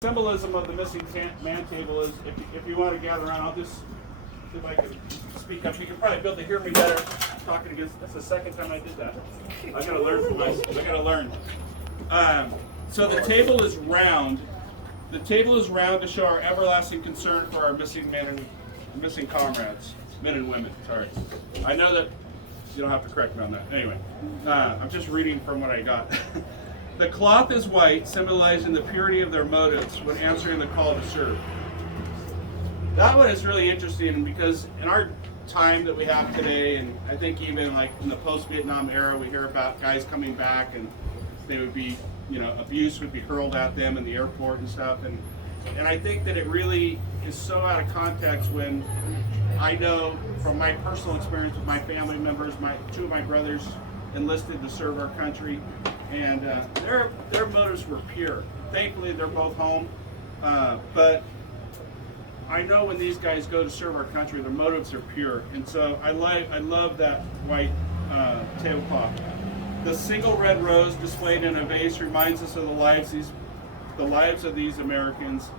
Symbolism of the missing man table is, if you want to gather around, I'll just see if I can speak up. You can probably be able to hear me better talking against. That's the second time I did that. I gotta learn from myself. I gotta learn. So the table is round. The table is round to show our everlasting concern for our missing men and missing comrades, men and women. Sorry. I know that you don't have to correct me on that. Anyway, I'm just reading from what I got. The cloth is white, symbolizing the purity of their motives when answering the call to serve. That one is really interesting because in our time that we have today, and I think even like in the post-Vietnam era, we hear about guys coming back and they would be, abuse would be hurled at them in the airport and stuff. And I think that it really is so out of context when I know from my personal experience with my family members, two of my brothers enlisted to serve our country, and their motives were pure. Thankfully, they're both home, but I know when these guys go to serve our country, their motives are pure, and so I love that white tablecloth. The single red rose displayed in a vase reminds us of the lives of these Americans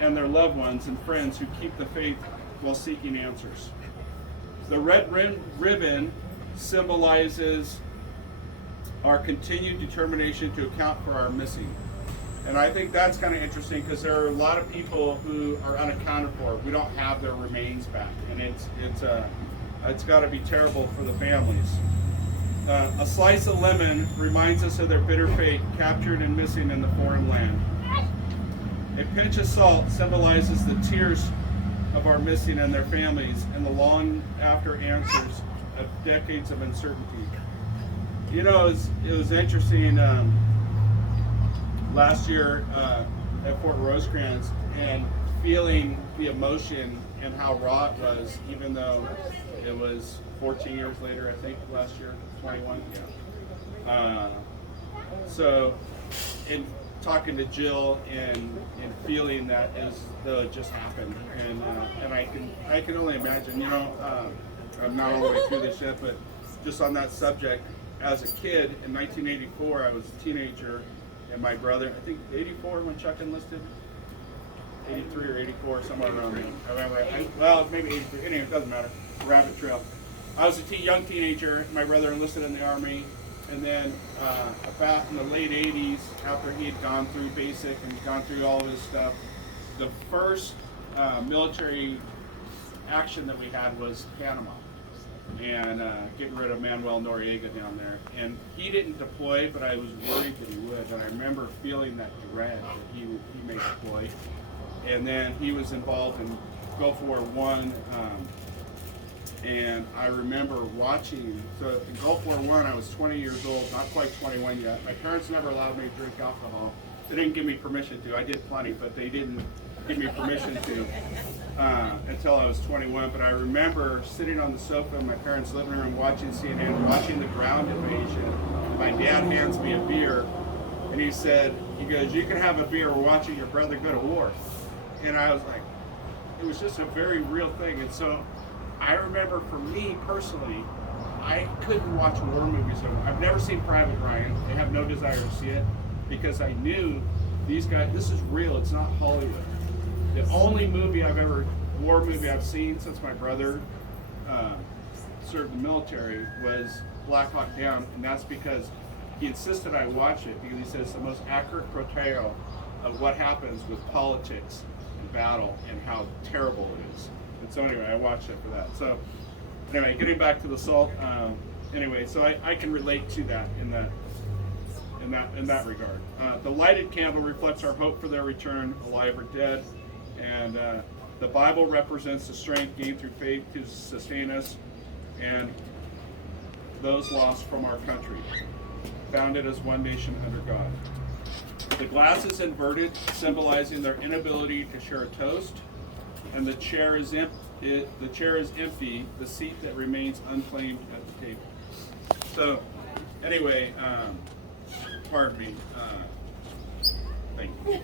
and their loved ones and friends who keep the faith while seeking answers. The red ribbon symbolizes our continued determination to account for our missing. And I think that's kind of interesting because there are a lot of people who are unaccounted for. We don't have their remains back, and it's got to be terrible for the families. A slice of lemon reminds us of their bitter fate, captured and missing in the foreign land. A pinch of salt symbolizes the tears of our missing and their families and the long after answers of decades of uncertainty. It was interesting last year at Fort Rosecrans and feeling the emotion and how raw it was, even though it was 14 years later, I think, last year, 21, yeah. So, in talking to Jill and feeling that as though it just happened, and I can only imagine, I'm not all the way through this yet, but just on that subject, as a kid in 1984, I was a teenager, and my brother, I think 84 when Chuck enlisted, 83 or 84, somewhere around there. I remember, maybe 83. Anyway, it doesn't matter. Rabbit Trail. I was a young teenager. My brother enlisted in the Army, and then about in the late 80s, after he had gone through basic and gone through all of his stuff, the first military action that we had was Panama, and getting rid of Manuel Noriega down there. And he didn't deploy, but I was worried that he would. And I remember feeling that dread that he may deploy. And then he was involved in Gulf War I, and I remember watching. So in Gulf War I, I was 20 years old, not quite 21 yet. My parents never allowed me to drink alcohol. They didn't give me permission to. I did plenty, but they didn't give me permission to until I was 21. But I remember sitting on the sofa in my parents' living room watching CNN, watching the ground invasion. My dad hands me a beer, and he goes, "You can have a beer. We're watching your brother go to war." And I was like, it was just a very real thing. And so I remember for me personally, I couldn't watch war movies. I've never seen Private Ryan. I have no desire to see it because I knew these guys, this is real. It's not Hollywood. The only war movie I've seen since my brother served the military was Black Hawk Down, and that's because he insisted I watch it because he says it's the most accurate portrayal of what happens with politics and battle and how terrible it is. And so anyway, I watched it for that. So anyway, getting back to the salt. So I can relate to that in that regard. The lighted candle reflects our hope for their return, alive or dead. And the Bible represents the strength gained through faith to sustain us and those lost from our country, founded as one nation under God. The glass is inverted, symbolizing their inability to share a toast, and the chair is empty, the seat that remains unclaimed at the table. So, anyway, pardon me. Thank you.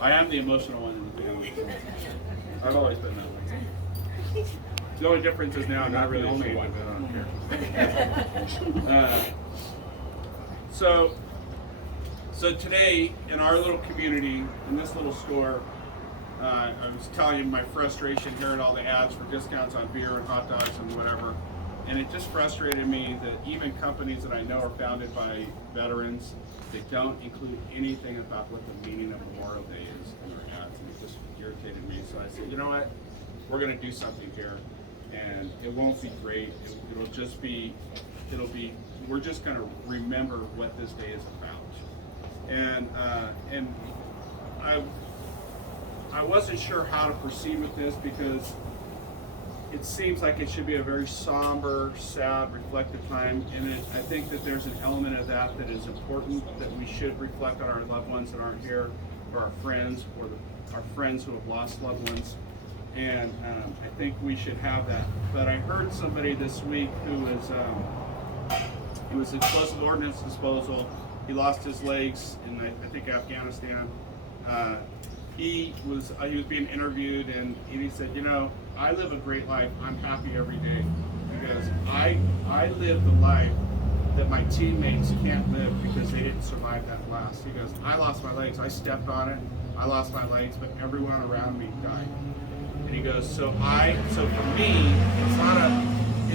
I am the emotional one in the family. I've always been that way. The only difference is now I'm not really the only one, but I don't care. So today, in our little community, in this little store, I was telling you my frustration hearing all the ads for discounts on beer and hot dogs and whatever. And it just frustrated me that even companies that I know are founded by veterans, they don't include anything about what the meaning of Memorial Day is in their ads. And it just irritated me. So I said, you know what? We're going to do something here. And it won't be great. It'll just be, we're just going to remember what this day is about. And I wasn't sure how to proceed with this because it seems like it should be a very somber, sad, reflective time. And I think that there's an element of that is important, that we should reflect on our loved ones that aren't here, or our friends, or our friends who have lost loved ones. And I think we should have that. But I heard somebody this week who was explosive ordnance disposal. He lost his legs in, I think, Afghanistan. He was being interviewed, and he said, you know, I live a great life. I'm happy every day because I live the life that my teammates can't live because they didn't survive that blast. He goes, I lost my legs. I stepped on it. I lost my legs, but everyone around me died. And he goes, so for me,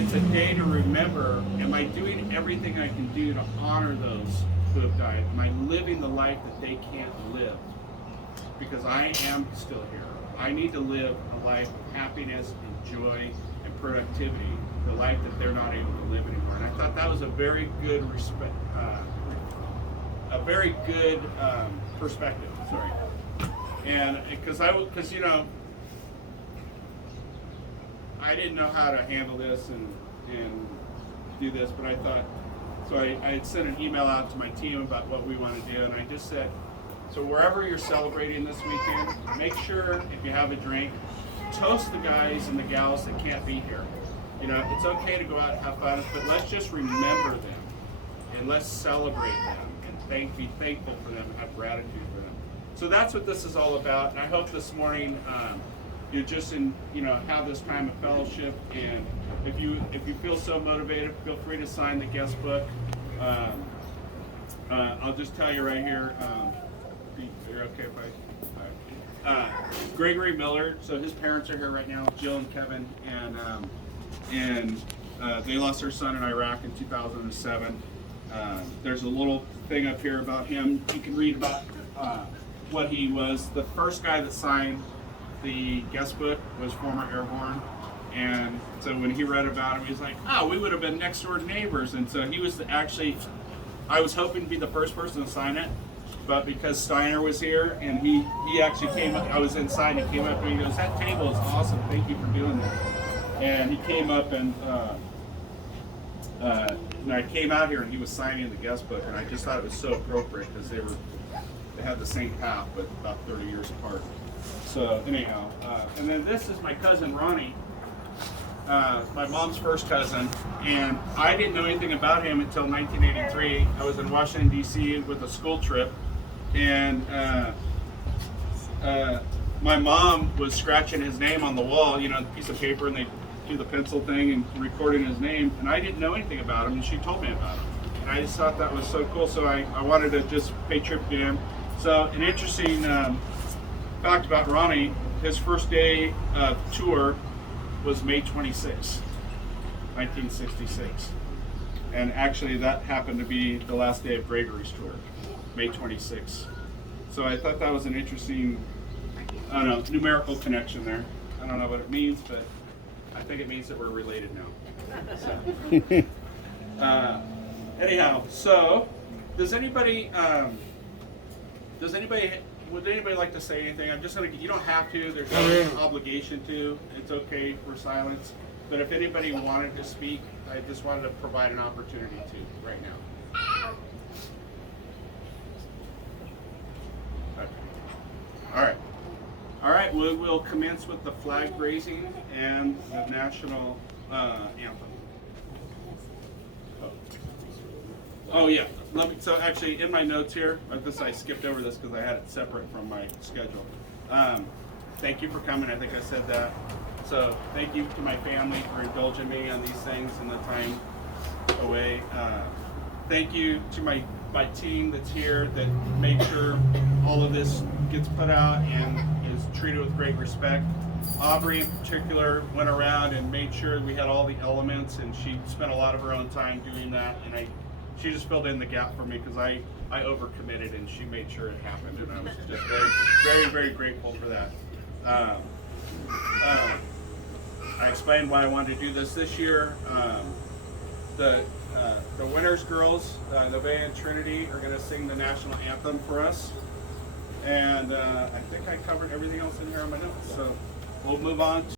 it's a day to remember, am I doing everything I can do to honor those who have died? Am I living the life that they can't live? Because I am still here. I need to live a life of happiness and joy and productivity, the life that they're not able to live anymore. And I thought that was a very good perspective. Sorry. And because you know, I didn't know how to handle this and do this, but I thought, so I had sent an email out to my team about what we want to do, and I just said, so wherever you're celebrating this weekend, make sure if you have a drink, toast the guys and the gals that can't be here. You know, it's okay to go out and have fun, but let's just remember them and let's celebrate them and be thankful for them and have gratitude for them. So that's what this is all about, and I hope this morning you just have this time of fellowship. And if you feel so motivated, feel free to sign the guest book. I'll just tell you right here. You're okay if Gregory Miller. So his parents are here right now, Jill and Kevin, and they lost their son in Iraq in 2007. There's a little thing up here about him. You can read about what he was. The first guy that signed the guest book was former airborne, and so when he read about him, he was like, "Oh, we would have been next door neighbors." And so he was I was hoping to be the first person to sign it. But because Steiner was here and he actually came up, I was inside and he came up and he goes, that table is awesome, thank you for doing that. And he came up and I came out here and he was signing the guest book, and I just thought it was so appropriate because they had the same path but about 30 years apart. So anyhow, and then this is my cousin Ronnie, my mom's first cousin, and I didn't know anything about him until 1983. I was in Washington, D.C. with a school trip, and my mom was scratching his name on the wall, a piece of paper, and they do the pencil thing and recording his name, and I didn't know anything about him, and she told me about him. And I just thought that was so cool, so I wanted to just pay tribute to him. So an interesting fact about Ronnie, his first day of tour was May 26, 1966. And actually that happened to be the last day of Gregory's tour, May 26. So I thought that was an interesting, numerical connection there. I don't know what it means, but I think it means that we're related now. So, anyhow, so would anybody like to say anything? I'm just gonna, you don't have to, there's no obligation to, it's okay for silence. But if anybody wanted to speak, I just wanted to provide an opportunity to right now. Okay. All right, we'll commence with the flag raising and the national anthem. Oh yeah, so actually in my notes here, I skipped over this because I had it separate from my schedule. Thank you for coming, I think I said that. So thank you to my family for indulging me on these things and the time away. Thank you to my my team that's here that made sure all of this gets put out and is treated with great respect. Aubrey in particular went around and made sure we had all the elements, and she spent a lot of her own time doing that, and she just filled in the gap for me because I overcommitted and she made sure it happened, and I was just very grateful for that. I explained why I wanted to do this year. The winners girls, Nevaeh and Trinity, are going to sing the national anthem for us, and I think I covered everything else in here on my notes, so we'll move on to